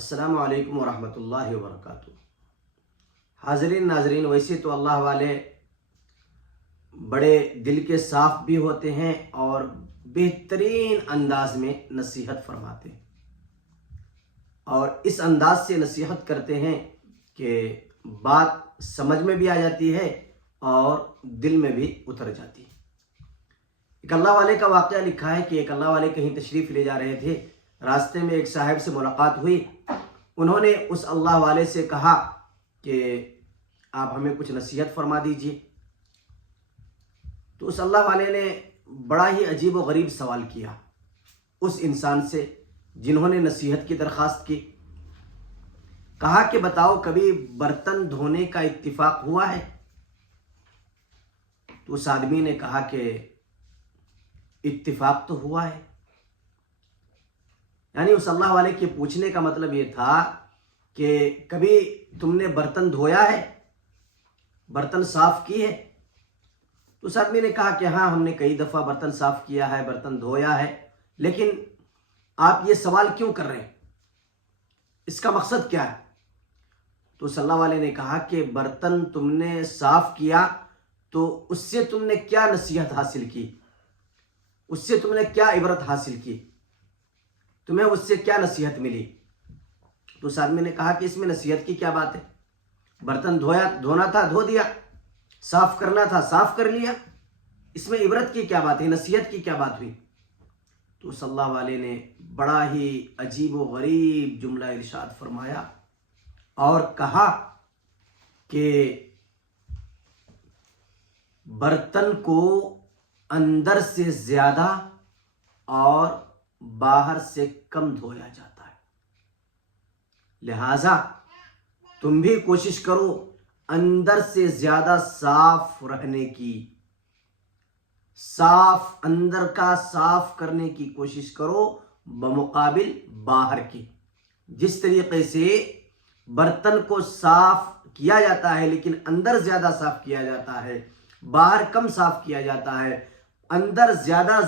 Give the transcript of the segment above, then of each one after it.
السلام علیکم ورحمۃ اللہ وبرکاتہ۔ حاضرین ناظرین، ویسے تو اللہ والے بڑے دل کے صاف بھی ہوتے ہیں اور بہترین انداز میں نصیحت فرماتے ہیں، اور اس انداز سے نصیحت کرتے ہیں کہ بات سمجھ میں بھی آ جاتی ہے اور دل میں بھی اتر جاتی ہے۔ ایک اللہ والے کا واقعہ لکھا ہے کہ ایک اللہ والے کہیں تشریف لے جا رہے تھے، راستے میں ایک صاحب سے ملاقات ہوئی۔ انہوں نے اس اللہ والے سے کہا کہ آپ ہمیں کچھ نصیحت فرما دیجئے۔ تو اس اللہ والے نے بڑا ہی عجیب و غریب سوال کیا اس انسان سے جنہوں نے نصیحت کی درخواست کی۔ کہا کہ بتاؤ، کبھی برتن دھونے کا اتفاق ہوا ہے؟ تو اس آدمی نے کہا کہ اتفاق تو ہوا ہے۔ یعنی اس اللہ والے کے پوچھنے کا مطلب یہ تھا کہ کبھی تم نے برتن دھویا ہے، برتن صاف کی ہے؟ تو اس آدمی نے کہا کہ ہاں، ہم نے کئی دفعہ برتن صاف کیا ہے، برتن دھویا ہے، لیکن آپ یہ سوال کیوں کر رہے ہیں؟ اس کا مقصد کیا ہے؟ تو اس اللہ والے نے کہا کہ برتن تم نے صاف کیا تو اس سے تم نے کیا نصیحت حاصل کی، اس سے تم نے کیا عبرت حاصل کی، تمہیں اس سے کیا نصیحت ملی؟ تو اس آدمی نے کہا کہ اس میں نصیحت کی کیا بات ہے؟ برتن دھونا تھا دھو دیا، صاف کرنا تھا صاف کر لیا، اس میں عبرت کی کیا بات ہے، نصیحت کی کیا بات ہوئی؟ تو اس اللہ والے نے بڑا ہی عجیب و غریب جملہ ارشاد فرمایا اور کہا کہ برتن کو اندر سے زیادہ اور باہر سے کم دھویا جاتا ہے، لہذا تم بھی کوشش کرو اندر سے زیادہ صاف رہنے کی، اندر کا صاف کرنے کی کوشش کرو بمقابل باہر کی۔ جس طریقے سے برتن کو صاف کیا جاتا ہے لیکن اندر زیادہ صاف کیا جاتا ہے، باہر کم صاف کیا جاتا ہے، اندر زیادہ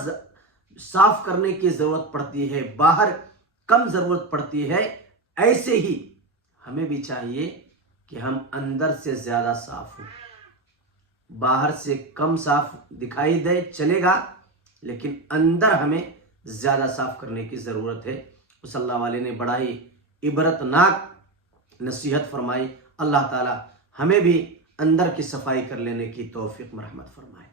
صاف کرنے کی ضرورت پڑتی ہے، باہر کم ضرورت پڑتی ہے، ایسے ہی ہمیں بھی چاہیے کہ ہم اندر سے زیادہ صاف ہوں، باہر سے کم صاف دکھائی دے چلے گا، لیکن اندر ہمیں زیادہ صاف کرنے کی ضرورت ہے۔ اس اللہ والے نے بڑا ہی عبرت ناک نصیحت فرمائی۔ اللہ تعالی ہمیں بھی اندر کی صفائی کر لینے کی توفیق مرحمت فرمائے۔